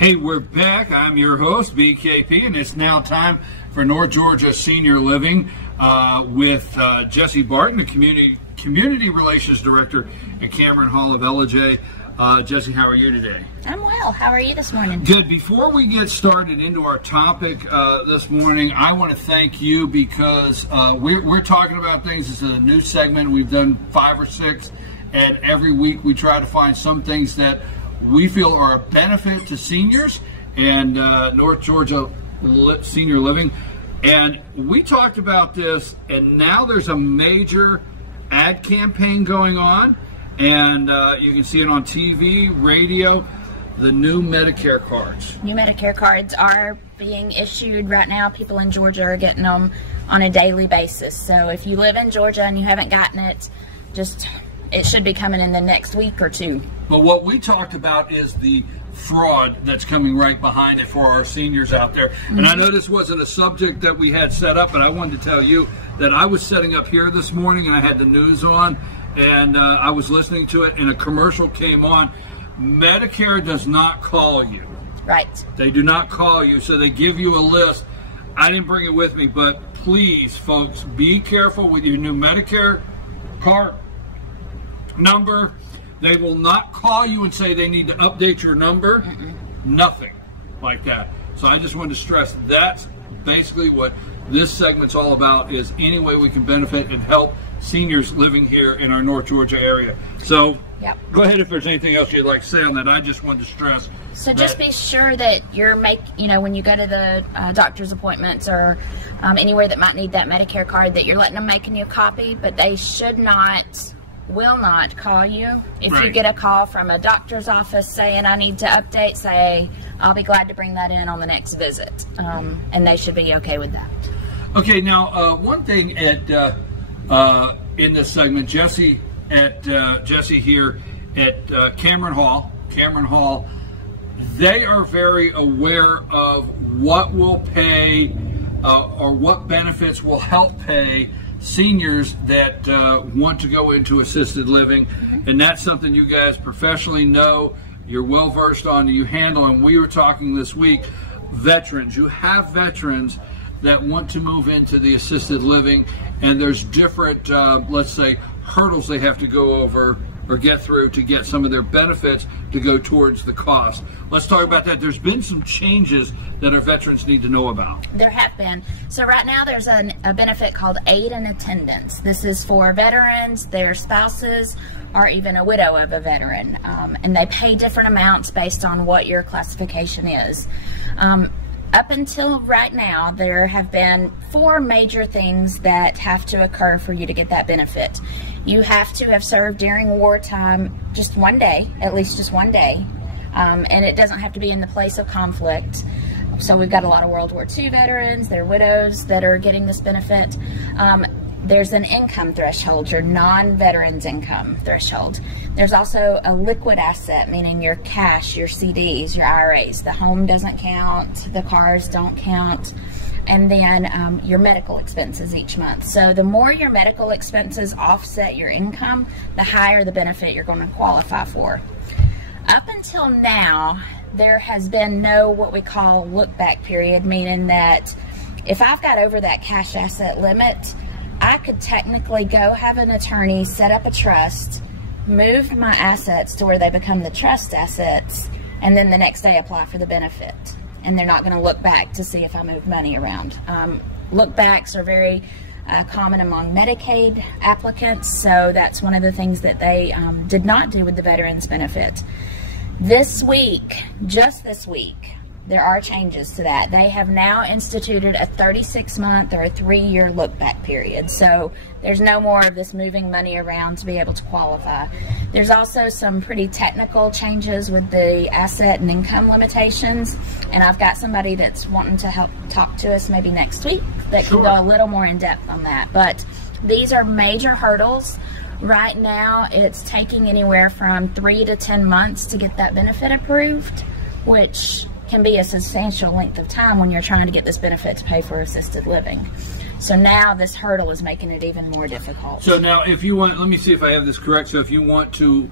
Hey, we're back. I'm your host, BKP, and it's now time for North Georgia Senior Living with Jesse Barton, the Community Relations Director at Cameron Hall of LJ. Jesse, how are you today? I'm well. How are you this morning? Good. Before we get started into our topic this morning, I want to thank you because we're talking about things. This is a new segment. We've done 5 or 6, and every week we try to find some things that we feel are a benefit to seniors and North Georgia Senior Living. And we talked about this, and now there's a major ad campaign going on, and you can see it on TV, radio, the new Medicare cards. New Medicare cards are being issued right now. People in Georgia are getting them on a daily basis. So if you live in Georgia and you haven't gotten it, it should be coming in the next week or 2. But what we talked about is the fraud that's coming right behind it for our seniors out there. And I know this wasn't a subject that we had set up, but I wanted to tell you that I was setting up here this morning and I had the news on, and I was listening to it, and a commercial came on. Medicare does not call you. Right. They do not call you, so they give you a list. I didn't bring it with me, but please, folks, be careful with your new Medicare card number. They will not call you and say they need to update your number. Nothing like that. So I just wanted to stress that's basically what this segment's all about, is any way we can benefit and help seniors living here in our North Georgia area. So go ahead if there's anything else you'd like to say on that. I just wanted to stress. So just be sure that you're when you go to the doctor's appointments or anywhere that might need that Medicare card, that you're letting them make a new copy, but they will not call you. If you get a call from a doctor's office saying I need to update, say I'll be glad to bring that in on the next visit, and they should be okay with that. Okay, now one thing in this segment, Jesse here at Cameron Hall, they are very aware of what will pay or what benefits will help pay seniors that want to go into assisted living. And that's something you guys professionally know, you're well versed on, you handle. And we were talking this week, veterans. You have veterans that want to move into the assisted living, and there's different, let's say, hurdles they have to go over or get through to get some of their benefits to go towards the cost. Let's talk about that. There's been some changes that our veterans need to know about. There have been. So right now there's a benefit called Aid in Attendance. This is for veterans, their spouses, or even a widow of a veteran. And they pay different amounts based on what your classification is. Up until right now, there have been 4 major things that have to occur for you to get that benefit. You have to have served during wartime just one day, at least just one day, and it doesn't have to be in the place of conflict. So we've got a lot of World War II veterans, their widows that are getting this benefit. There's an income threshold, your non-veterans income threshold. There's also a liquid asset, meaning your cash, your CDs, your IRAs. The home doesn't count, the cars don't count. And then your medical expenses each month. So the more your medical expenses offset your income, the higher the benefit you're going to qualify for. Up until now, there has been no what we call look-back period, meaning that if I've got over that cash asset limit, I could technically go have an attorney set up a trust, move my assets to where they become the trust assets, and then the next day apply for the benefit. And they're not going to look back to see if I move money around. Look backs are very common among Medicaid applicants, so that's one of the things that they did not do with the veterans benefit. This week, just this week, there are changes to that. They have now instituted a 36-month or a 3-year look-back period. So there's no more of this moving money around to be able to qualify. There's also some pretty technical changes with the asset and income limitations. And I've got somebody that's wanting to help talk to us maybe next week that can go a little more in depth on that. But these are major hurdles. Right now, it's taking anywhere from 3 to 10 months to get that benefit approved, which can be a substantial length of time when you're trying to get this benefit to pay for assisted living. So now this hurdle is making it even more difficult. So now if you want, let me see if I have this correct. So if you want to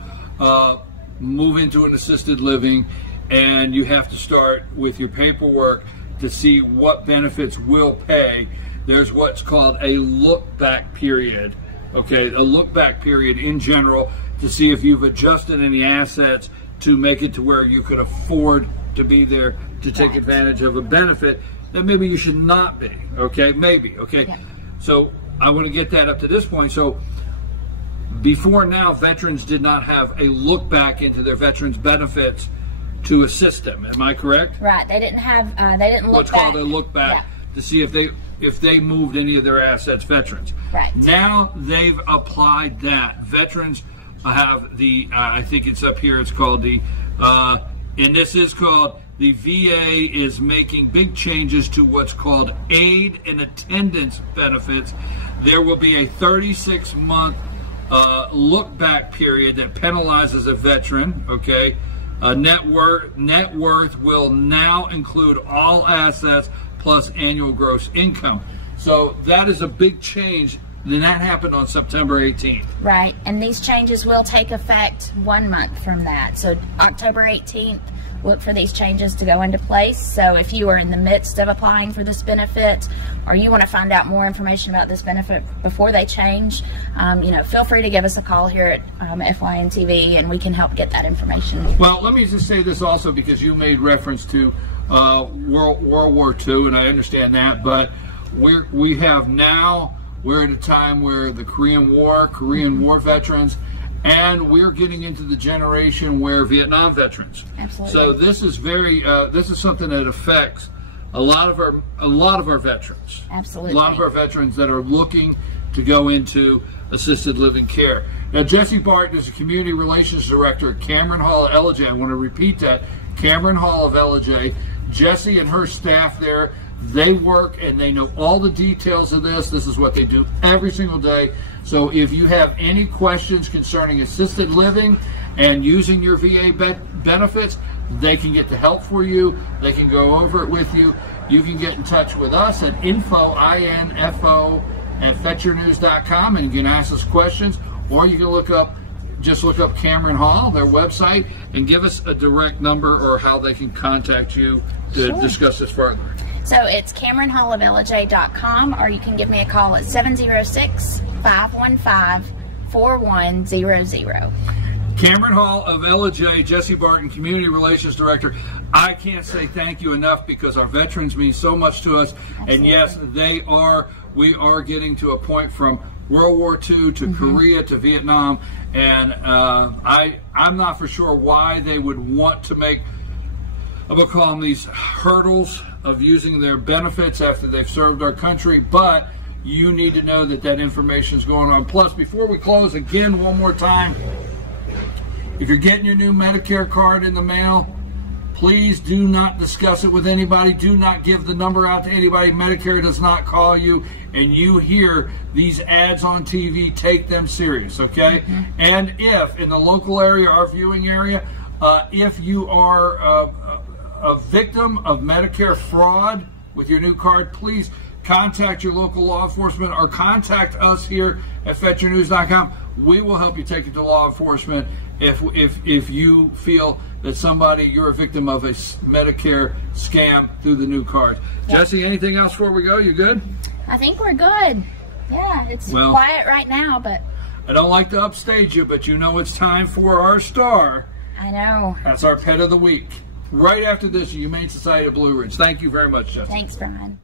move into an assisted living and you have to start with your paperwork to see what benefits will pay. There's what's called a look-back period, okay? A look-back period in general to see if you've adjusted any assets to make it to where you can afford to be there to take advantage of a benefit that maybe you should not be, okay? Maybe, okay? Yeah. So I want to get that up to this point. So before now, veterans did not have a look back into their veterans benefits to assist them. Am I correct? Right. They didn't have. They didn't look what's back. Called a look back to see if they moved any of their assets. Veterans. Right. Now they've applied that. Veterans have the. I think it's up here. It's called the. And this is called the VA is making big changes to what's called aid and attendance benefits. There will be a 36-month look-back period that penalizes a veteran. Okay, net worth will now include all assets plus annual gross income. So that is a big change. Then that happened on September 18th. Right, and these changes will take effect 1 month from that. So October 18th, look for these changes to go into place. So if you are in the midst of applying for this benefit, or you want to find out more information about this benefit before they change, you know, feel free to give us a call here at FYN TV, and we can help get that information. Well, let me just say this also, because you made reference to World War II, and I understand that, but we're at a time where the Korean War veterans, and we're getting into the generation where Vietnam veterans. Absolutely. So this is very this is something that affects a lot of our veterans. Absolutely. A lot of our veterans that are looking to go into assisted living care. Now, Jesse Barton is the Community Relations Director at Cameron Hall of Ellijay. I want to repeat that. Cameron Hall of Ellijay. Jesse and her staff there, they work and they know all the details of this. This is what they do every single day. So if you have any questions concerning assisted living and using your VA benefits, they can get the help for you. They can go over it with you. You can get in touch with us at info at fetchernews.com, and you can ask us questions, or you can just look up Cameron Hall, their website, and give us a direct number or how they can contact you to discuss this further. So it's CameronHallOfEllijay.com, or you can give me a call at 706-515-4100. Cameron Hall of Ellijay, Jesse Barton, Community Relations Director. I can't say thank you enough, because our veterans mean so much to us. Absolutely. And yes, we are getting to a point from World War II to Korea to Vietnam, and I'm not for sure why they would want to make, I'm going to call them these hurdles of using their benefits after they've served our country, but you need to know that information is going on. Plus, before we close, again, one more time, if you're getting your new Medicare card in the mail, please do not discuss it with anybody. Do not give the number out to anybody. Medicare does not call you, and you hear these ads on TV, take them serious, okay? And if in the local area, our viewing area, if you are a victim of Medicare fraud with your new card, please contact your local law enforcement or contact us here at FetcherNews.com. We will help you take it to law enforcement if you feel that you're a victim of a Medicare scam through the new card. Yep. Jesse, anything else before we go? You good? I think we're good. Yeah, it's quiet right now, but I don't like to upstage you, but you know it's time for our star. I know. That's our pet of the week. Right after this, Humane Society of Blue Ridge. Thank you very much, Jesse. Thanks, Brian.